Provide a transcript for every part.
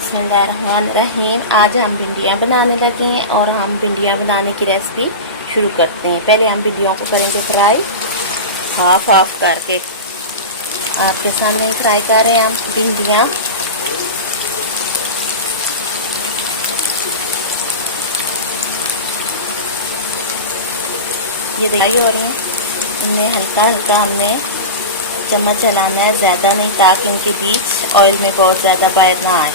बिस्मिल्लाहिर्रहमानिर्रहीम। आज हम भिंडियाँ बनाने लगे हैं और हम भिंडियाँ बनाने की रेसिपी शुरू करते हैं। पहले हम भिंडियों को करेंगे फ्राई, हाफ करके। आपके सामने फ्राई कर रहे हैं हम भिंडियाँ। ये फ्राई हो रही हैं, इनमें हल्का हल्का हमने चम्मच चलाना है, ज़्यादा नहीं, ताकि इनके बीच ऑयल में बहुत ज़्यादा बॉयल ना आए।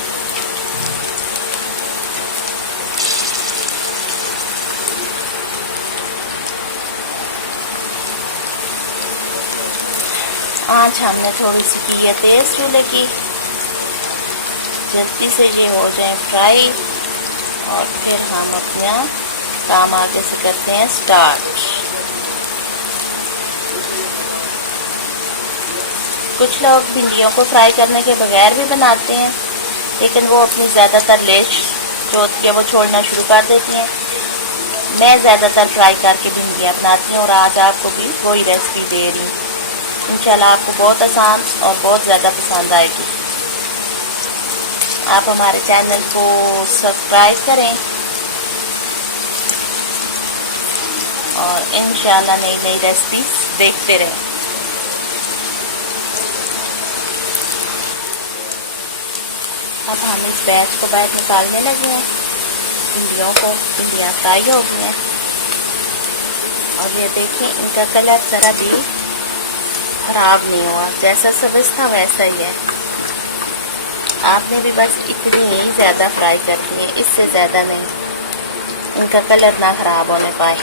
आँच हमने थोड़ी सी की है तेज़ चूल्हे की, जल्दी से ये हो जाए फ्राई और फिर हम अपना काम आगे से करते हैं स्टार्ट। कुछ लोग भिंडियों को फ्राई करने के बगैर भी बनाते हैं, लेकिन वो अपनी ज़्यादातर लेश जो होती है वो छोड़ना शुरू कर देती हैं। मैं ज़्यादातर फ्राई करके भिंडियाँ बनाती हूँ और आज आपको भी वही रेसिपी दे रही हूँ। इंशाल्लाह आपको बहुत आसान और बहुत ज़्यादा पसंद आएगी। आप हमारे चैनल को सब्सक्राइब करें और इंशाल्लाह नई नई रेसिपी देखते रहें। अब हम इस बैच को बाहर निकालने लगे हैं। भिंडियाँ फ्राई हो गई हैं और ये देखें, इनका कलर ज़रा भी ख़राब नहीं हुआ, जैसा सब्ज़ था वैसा ही है। आपने भी बस इतनी ही ज़्यादा फ्राई करनी है, इससे ज़्यादा नहीं, इनका कलर ना ख़राब होने पाए।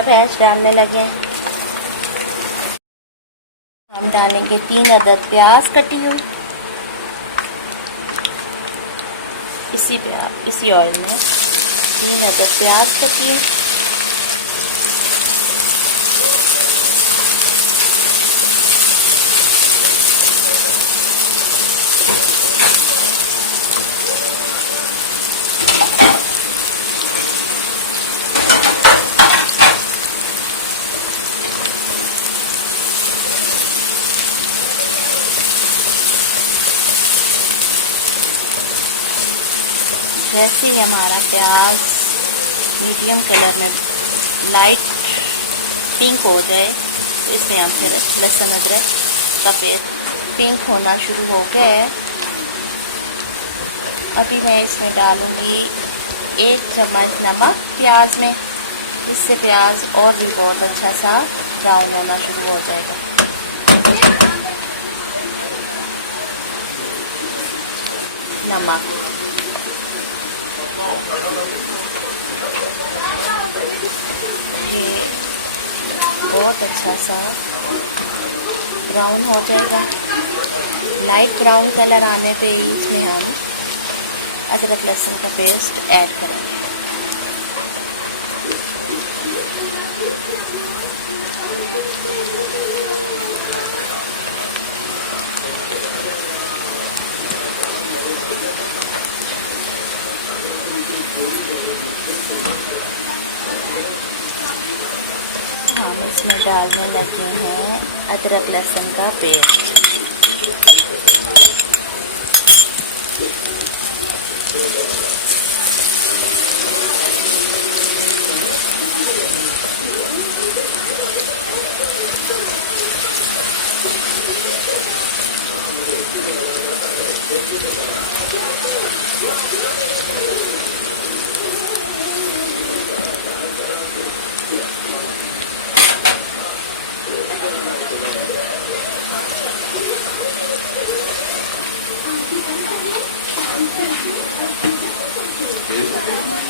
प्याज डालने लगे। हम डालेंगे 3 अदद प्याज कटी हुई इसी ऑयल में। 3 अदद प्याज कटी, जैसे ही हमारा प्याज मीडियम कलर में लाइट पिंक हो जाए तो इसमें हम फिर लहसुन अदरक सफ़ेद पिंक होना शुरू हो गया है। अभी मैं इसमें डालूँगी 1 चम्मच नमक प्याज में, इससे प्याज और भी बहुत अच्छा सा ब्राउन होना शुरू हो जाएगा। नमक ये बहुत अच्छा सा ब्राउन हो जाएगा। लाइट ब्राउन कलर आने पे ही इसमें हम अदरक लहसुन का पेस्ट ऐड करेंगे। हम इसमें डालने लगे हैं अदरक लहसुन का पेस्ट।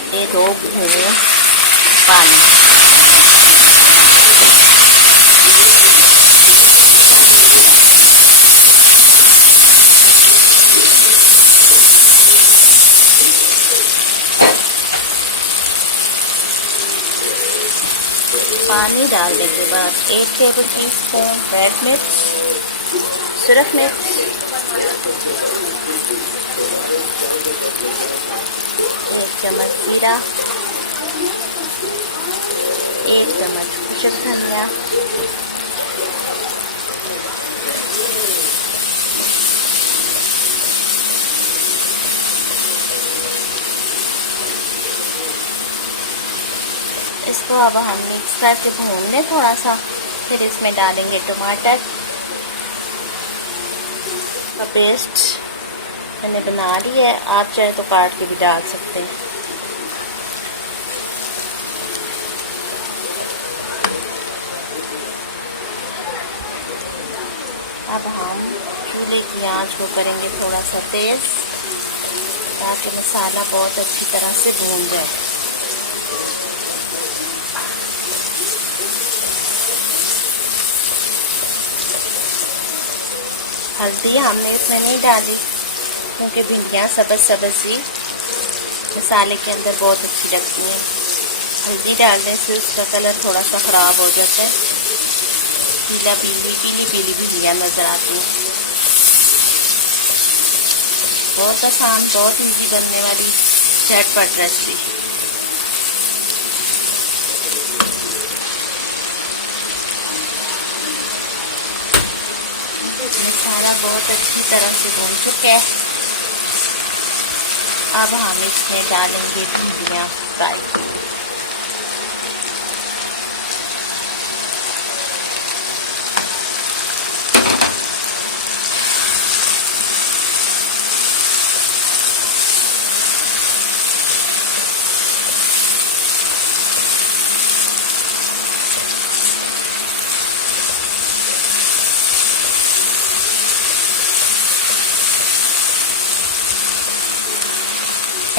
ये 2 बूंद पानी, पानी डालने के बाद 1 टेबल टीस्पून रेड मिर्च, सुरख मिर्च, 1 चम्मच जीरा, 1 चम्मच कुचक धनिया, इसको अब हम मिक्स करके भून लें थोड़ा सा, फिर इसमें डालेंगे टमाटर का पेस्ट। मैंने बना लिया है, आप चाहे तो काट के भी डाल सकते हैं। अब हम चूल्हे की आंच को करेंगे थोड़ा सा तेज, ताकि मसाला बहुत अच्छी तरह से भून जाए। हल्दी हमने इसमें नहीं डाली क्योंकि भिंडियाँ सब्ज़ सब्ज़ सी मसाले के अंदर बहुत अच्छी लगती हैं। हल्दी डालने से उसका कलर थोड़ा सा ख़राब हो जाता है, पीली भिंडियाँ नज़र आती हैं। बहुत आसान, बहुत इजी बनने वाली झटपट रेसिपी। मसाला बहुत अच्छी तरह से भून चुका है। अब हम इसमें डालेंगे भिंडियाँ फ्राई की।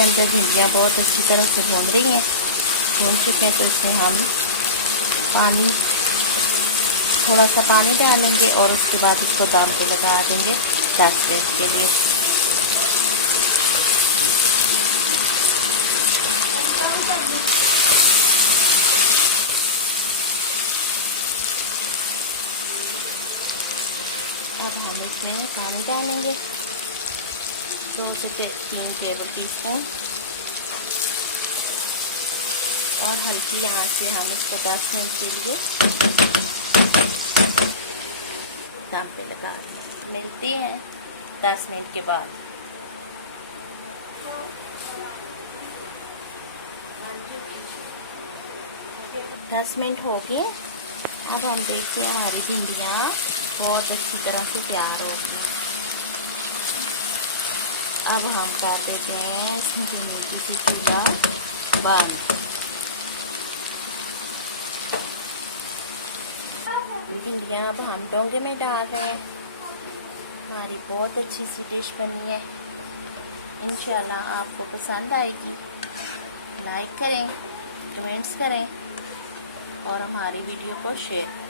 अंदर भिंडियाँ बहुत अच्छी तरह से भून रही हैं, भून चुके हैं। तो इसमें हम थोड़ा सा पानी डालेंगे और उसके बाद इसको दम पे लगा देंगे 10 मिनट के लिए। अब हम इसमें पानी डालेंगे 2 से 3 टेबल स्पून, और हल्की आंच से हम इसको 10 मिनट के लिए दम पे लगा देंगे। मिलते हैं 10 मिनट के बाद। 10 मिनट हो गए। अब हम देखते हैं हमारी भिंडियाँ बहुत अच्छी तरह से तैयार हो गई। अब हम कर देते हैं इसमें नीचे से चूल्हा बंद। भिंडियाँ अब हम डोंगे में डाल रहे हैं। हमारी बहुत अच्छी सी डिश बनी है। इंशाल्लाह आपको पसंद आएगी। लाइक करें, कमेंट्स करें और हमारी वीडियो को शेयर करें।